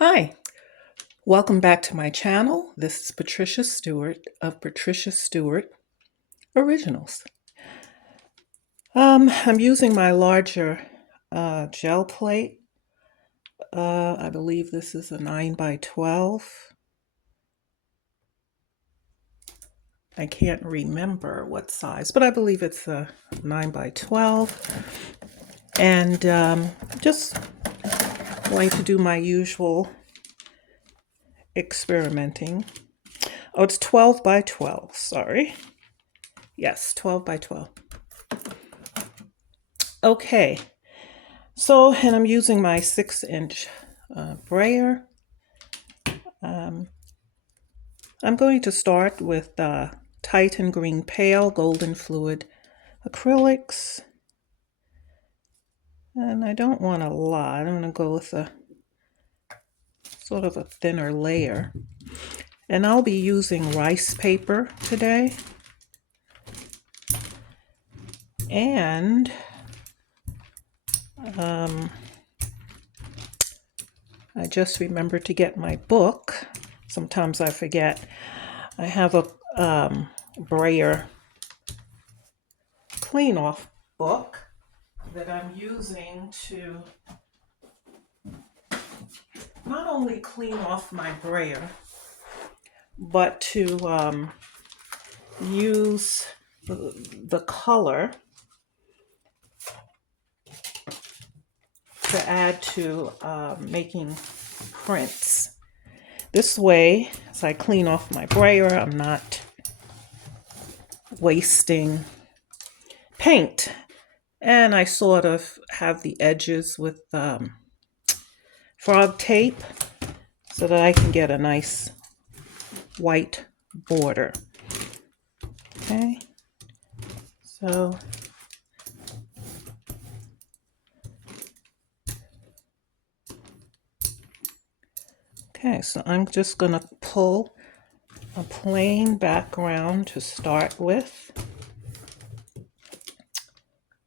Hi, welcome back to my channel. This is Patricia Stewart of Patricia Stewart Originals. I'm using my larger gel plate. I believe this is a 9 by 12. I can't remember what size, but I believe it's a 9 by 12. And just going to do my usual experimenting. Oh, it's 12 by 12, sorry. Yes, 12 by 12. Okay, and I'm using my 6-inch brayer. I'm going to start with Titan Green Pale Golden Fluid acrylics. And I don't want a lot. I'm going to go with a sort of a thinner layer. And I'll be using rice paper today. And I just remembered to get my book. Sometimes I forget. I have a brayer clean off book that I'm using to not only clean off my brayer, but to use the color to add to making prints. This way, as I clean off my brayer, I'm not wasting paint. And I sort of have the edges with frog tape so that I can get a nice white border. Okay, so I'm just going to pull a plain background to start with.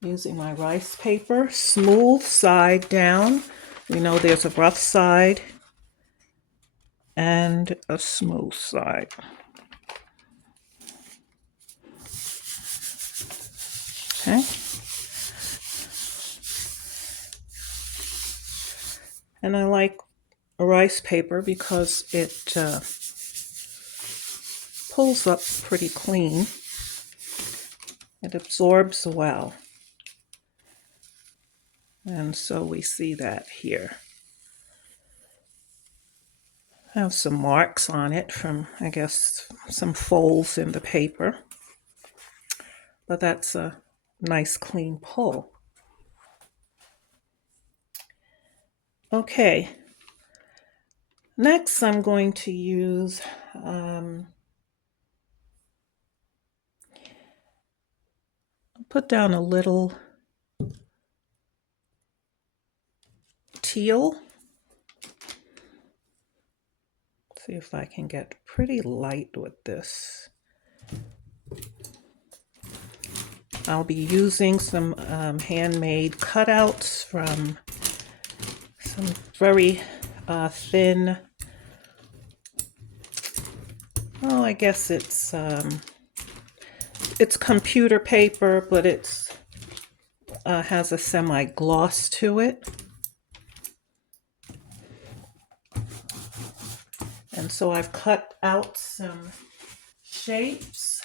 Using my rice paper, smooth side down. We know there's a rough side and a smooth side. Okay. And I like rice paper because it pulls up pretty clean. It absorbs well. And so we see that here. I have some marks on it from, I guess, some folds in the paper. But that's a nice clean pull. Okay. Next, I'm going to use put down a little teal. See if I can get pretty light with this. I'll be using some handmade cutouts from some very thin, well, I guess it's computer paper, but it's has a semi-gloss to it. And so I've cut out some shapes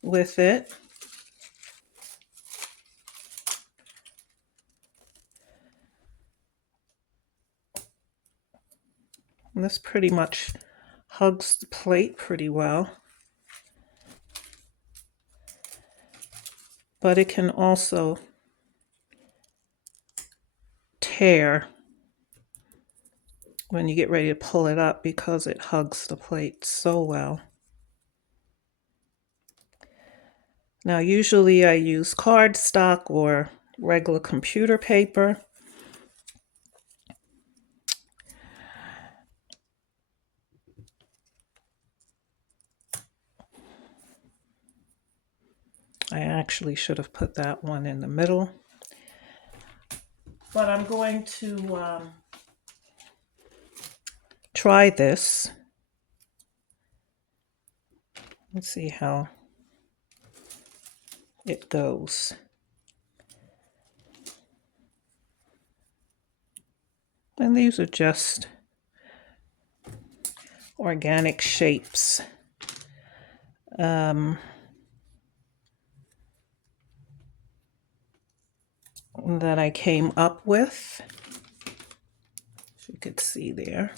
with it. And this pretty much hugs the plate pretty well. But it can also tear when you get ready to pull it up because it hugs the plate so well. Now, usually I use cardstock or regular computer paper. I actually should have put that one in the middle. But I'm going to try this. Let's see how it goes. And these are just organic shapes that I came up with, as you could see there.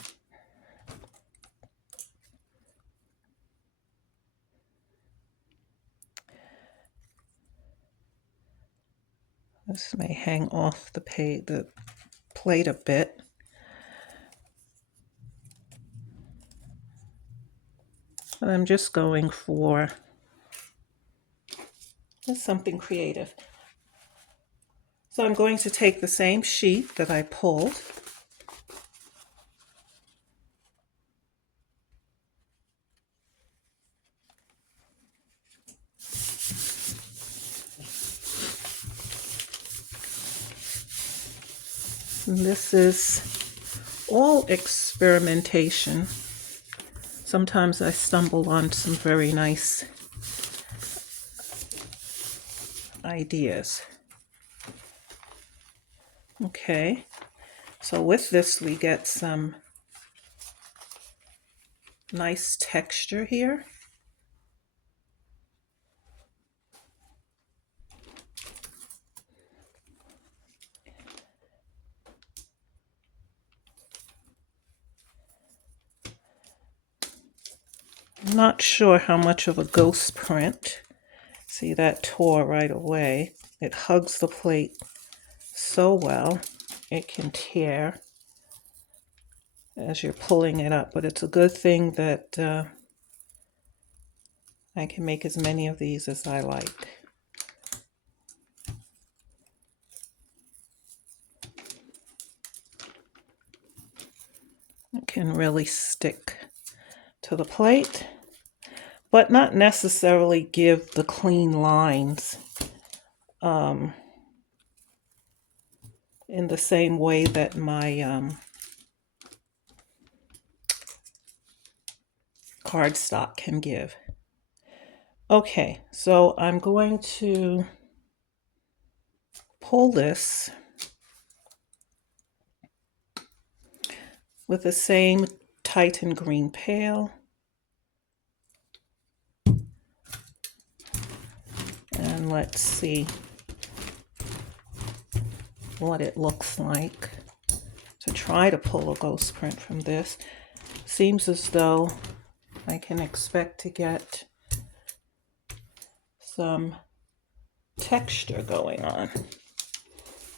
This may hang off the plate a bit. But I'm just going for just something creative. So I'm going to take the same sheet that I pulled, and this is all experimentation. Sometimes I stumble on some very nice ideas. Okay, so with this we get some nice texture here. I'm not sure how much of a ghost print. See, that tore right away. It hugs the plate so well. It can tear as you're pulling it up, but it's a good thing that I can make as many of these as I like. It can really stick to the plate, but not necessarily give the clean lines in the same way that my cardstock can give. Okay, so I'm going to pull this with the same Titan green pail. And let's see what it looks like to try to pull a ghost print from this. Seems as though I can expect to get some texture going on.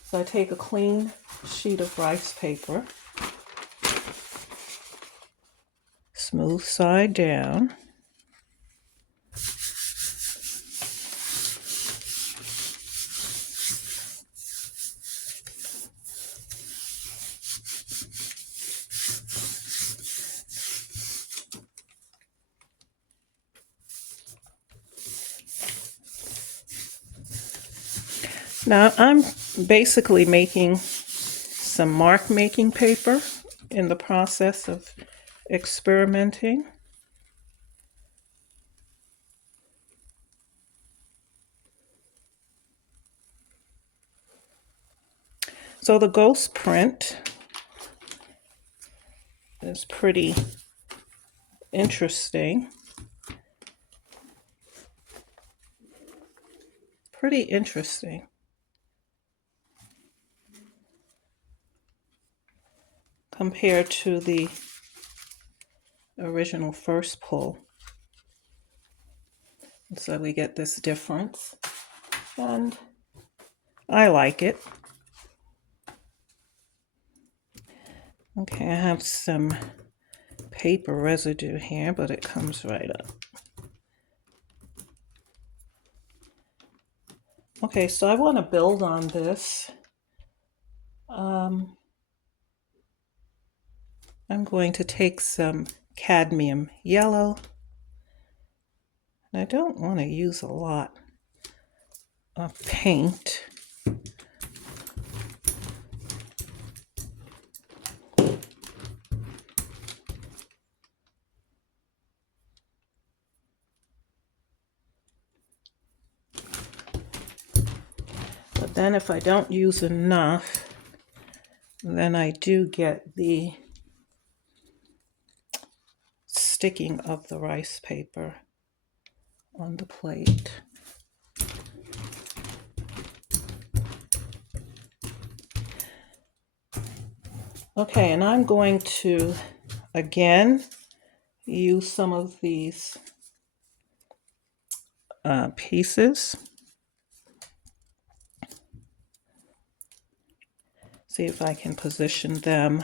So I take a clean sheet of rice paper, smooth side down. Now I'm basically making some mark making paper in the process of experimenting. So the ghost print is pretty interesting. Pretty interesting. Compared to the original first pull. So we get this difference, and I like it. Okay, I have some paper residue here, but it comes right up. Okay, so I want to build on this. I'm going to take some cadmium yellow. And I don't want to use a lot of paint. Then if I don't use enough, then I do get the sticking of the rice paper on the plate. Okay, and I'm going to, again, use some of these pieces. See if I can position them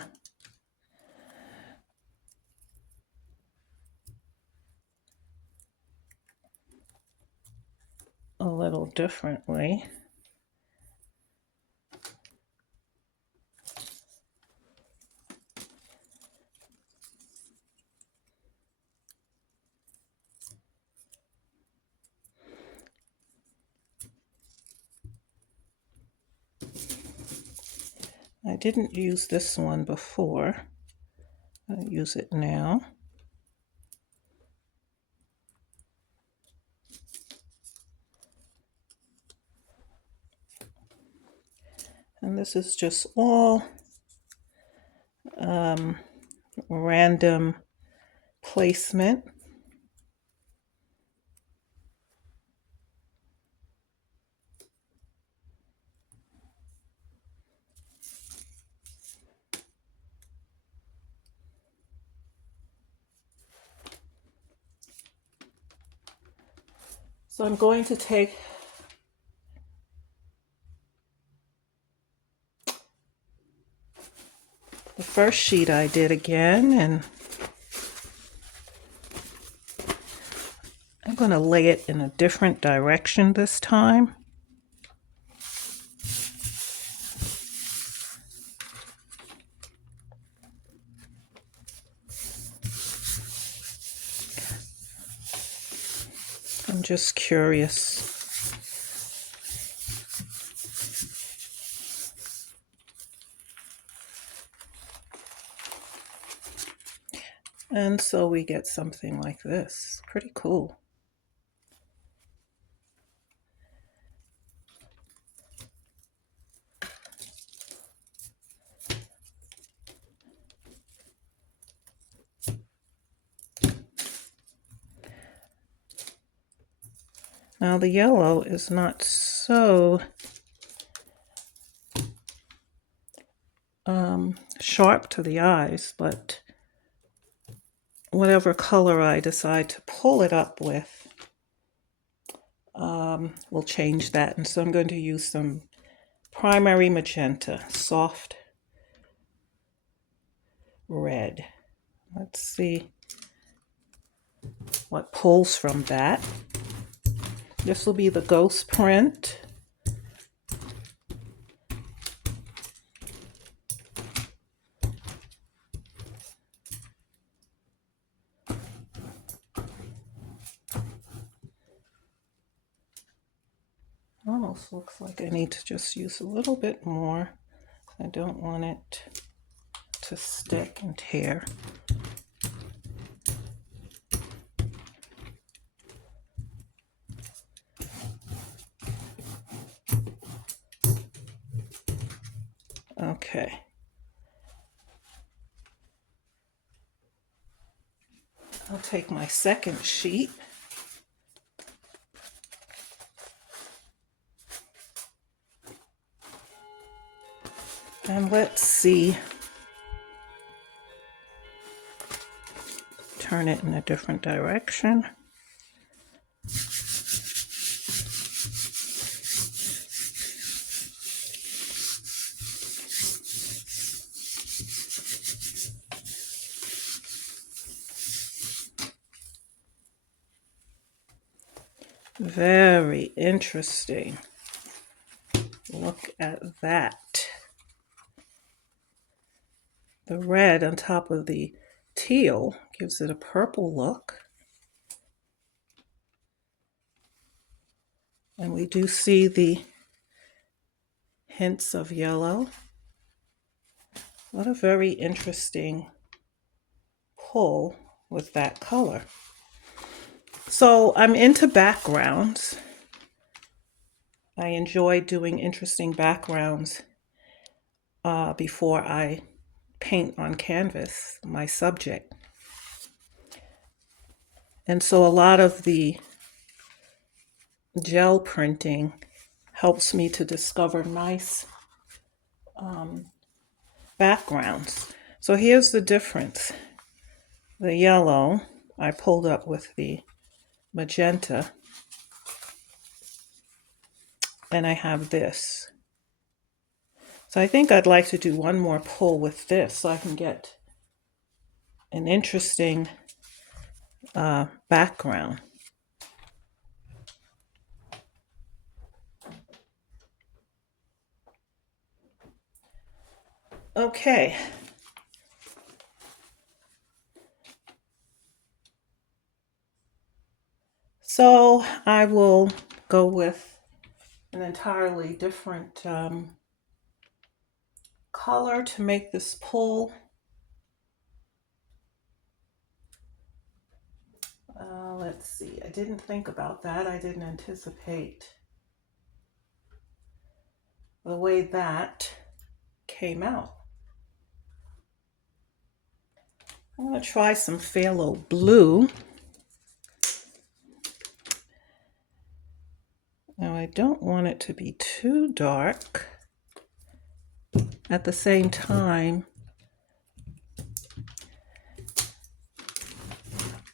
a little differently. I didn't use this one before. I'll use it now. And this is just all random placement. So I'm going to take the first sheet I did again, and I'm going to lay it in a different direction this time. I'm just curious. And so we get something like this. Pretty cool. Now the yellow is not so sharp to the eyes, but whatever color I decide to pull it up with will change that. And so I'm going to use some primary magenta, soft red. Let's see what pulls from that. This will be the ghost print. Almost looks like I need to just use a little bit more. I don't want it to stick and tear. Okay. I'll take my second sheet. And let's see. Turn it in a different direction. Very interesting. Look at that. The red on top of the teal gives it a purple look. And we do see the hints of yellow. What a very interesting pull with that color. So I'm into backgrounds. I enjoy doing interesting backgrounds before I paint on canvas my subject. And so a lot of the gel printing helps me to discover nice backgrounds. So here's the difference. The yellow I pulled up with the magenta, and I have this. So I think I'd like to do one more pull with this so I can get an interesting background. Okay. So I will go with an entirely different color to make this pull. Let's see, I didn't think about that. I didn't anticipate the way that came out. I'm going to try some phthalo blue. Now I don't want it to be too dark. At the same time,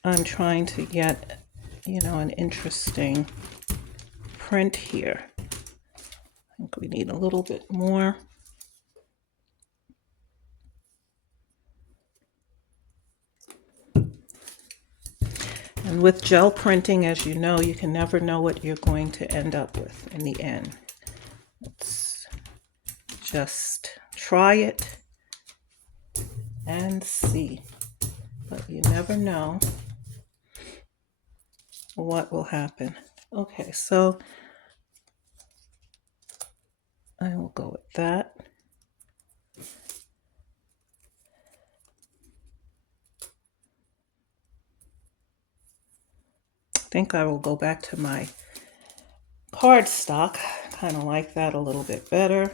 I'm trying to get, an interesting print here. I think we need a little bit more. And with gel printing, as you know, you can never know what you're going to end up with in the end. Let's just try it and see. But you never know what will happen. Okay, so I will go with that. I think I will go back to my cardstock. Kind of like that a little bit better.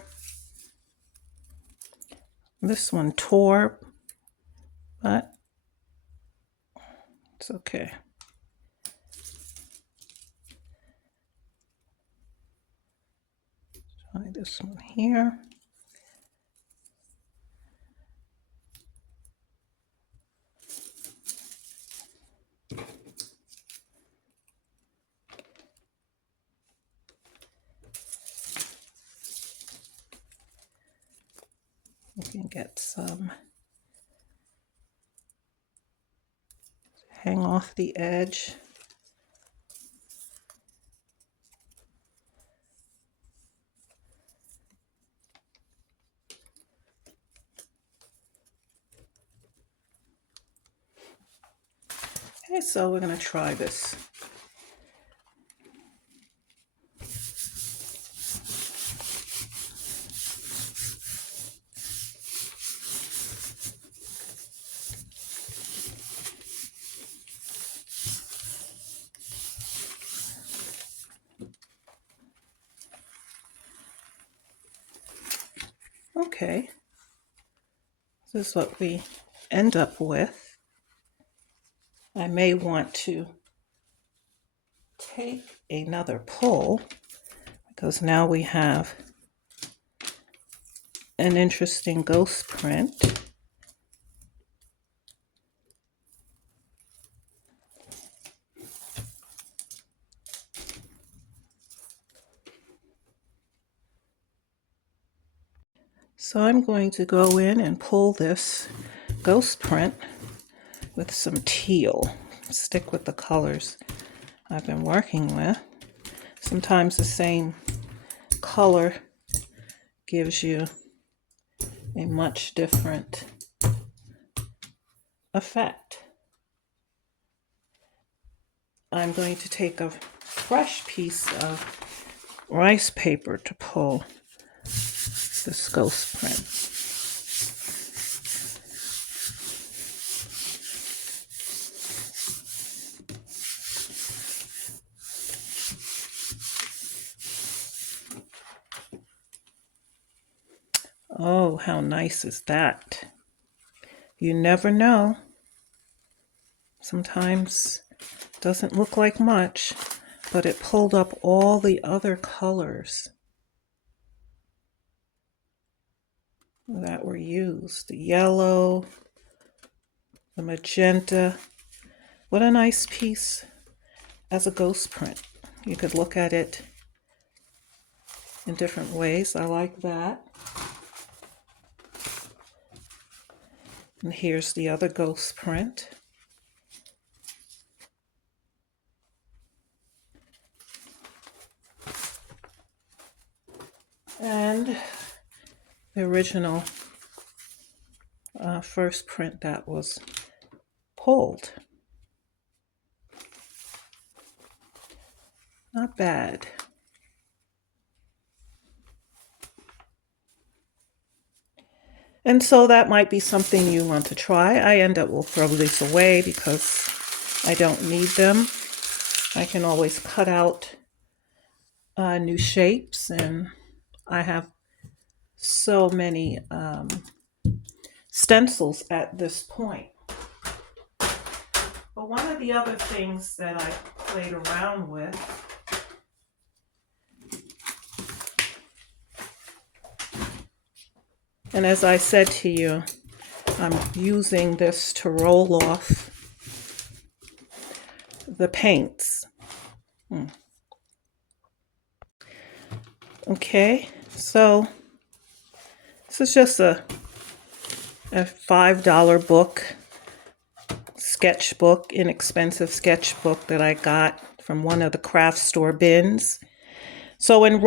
This one tore, but it's okay. Try this one here. You can get some, hang off the edge. Okay, so we're going to try this. Okay, this is what we end up with. I may want to take another pull because now we have an interesting ghost print. So I'm going to go in and pull this ghost print with some teal. Stick with the colors I've been working with. Sometimes the same color gives you a much different effect. I'm going to take a fresh piece of rice paper to pull this ghost print. Oh, how nice is that? You never know. Sometimes it doesn't look like much, but it pulled up all the other colors that were used. The yellow, the magenta. What a nice piece as a ghost print. You could look at it in different ways. I like that. And here's the other ghost print. And the original first print that was pulled. Not bad. And so that might be something you want to try. I end up will throw these away because I don't need them. I can always cut out new shapes, and I have so many stencils at this point. But one of the other things that I played around with and as I said to you, I'm using this to roll off the paints. Okay, so this is just a $5 book, sketchbook, inexpensive sketchbook that I got from one of the craft store bins. So in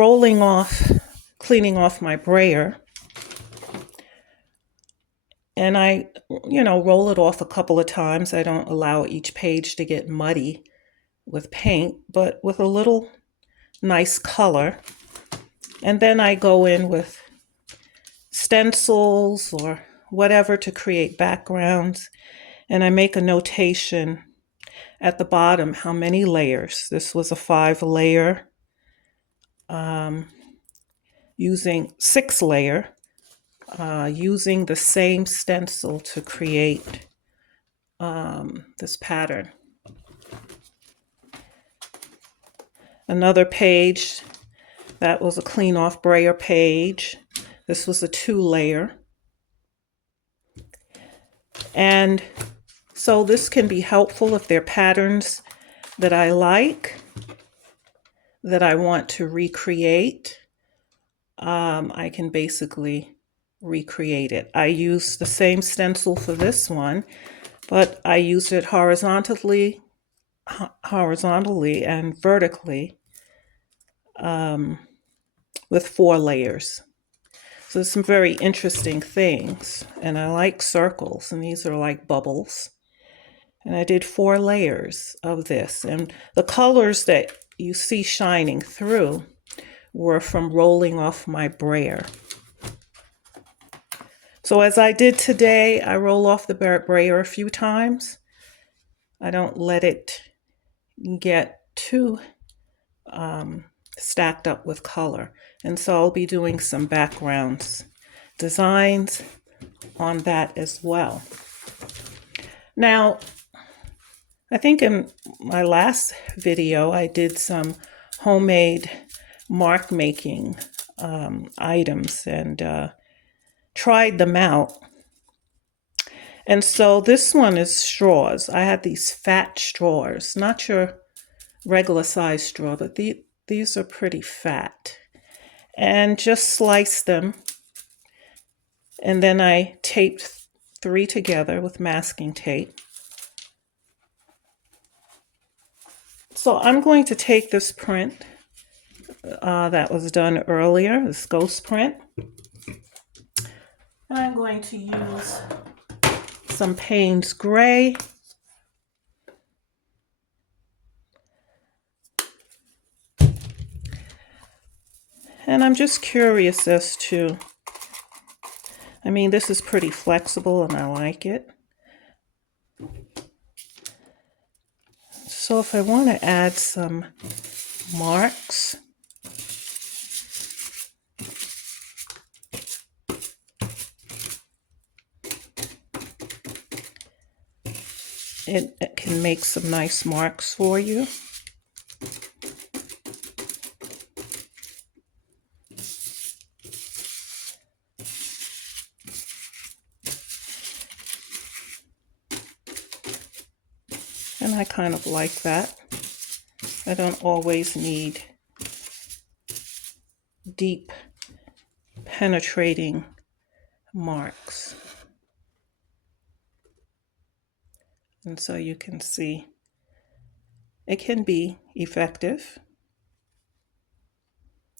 cleaning off my brayer, and I, roll it off a couple of times. I don't allow each page to get muddy with paint, but with a little nice color. And then I go in with stencils or whatever to create backgrounds. And I make a notation at the bottom how many layers. This was a 5-layer, using 6-layer, using the same stencil to create this pattern. Another page, that was a clean off brayer page. This was a 2-layer. And so this can be helpful if there are patterns that I like, that I want to recreate. I can basically recreate it. I use the same stencil for this one, but I used it horizontally and vertically with 4 layers. So there's some very interesting things, and I like circles, and these are like bubbles. And I did 4 layers of this, and the colors that you see shining through were from rolling off my brayer. So as I did today, I roll off the brayer a few times. I don't let it get too stacked up with color. And so I'll be doing some designs on that as well. Now, I think in my last video, I did some homemade mark making items and tried them out. And so this one is straws. I had these fat straws, not your regular size straw, but these are pretty fat. And just slice them. And then I taped 3 together with masking tape. So I'm going to take this print that was done earlier, this ghost print, and I'm going to use some Payne's Gray. And I'm just curious as to, this is pretty flexible and I like it. So if I want to add some marks, it can make some nice marks for you. And I kind of like that. I don't always need deep, penetrating marks. And so you can see it can be effective.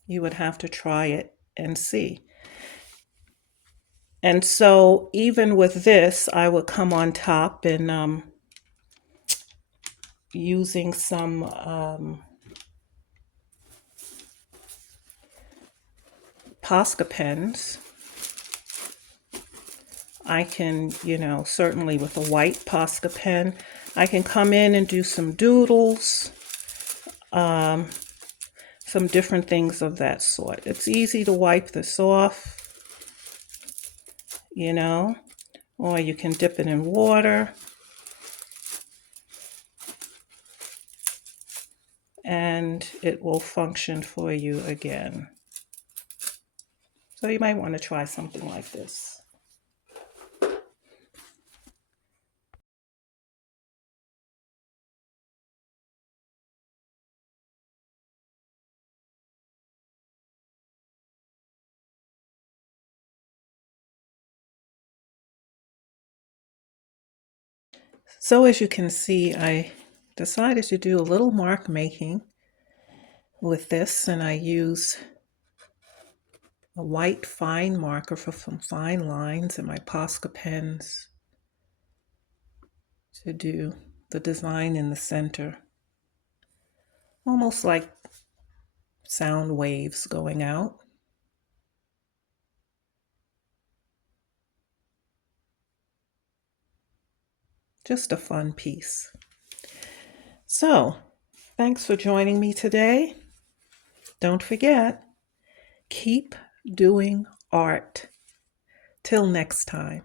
You would have to try it and see. And so even with this, I would come on top and using some Posca pens. I can, certainly with a white Posca pen, I can come in and do some doodles, some different things of that sort. It's easy to wipe this off, or you can dip it in water. And it will function for you again. So you might want to try something like this. So as you can see, I decided to do a little mark making with this, and I use a white fine marker for some fine lines and my Posca pens to do the design in the center. Almost like sound waves going out. Just a fun piece. So, thanks for joining me today. Don't forget, keep doing art. Till next time.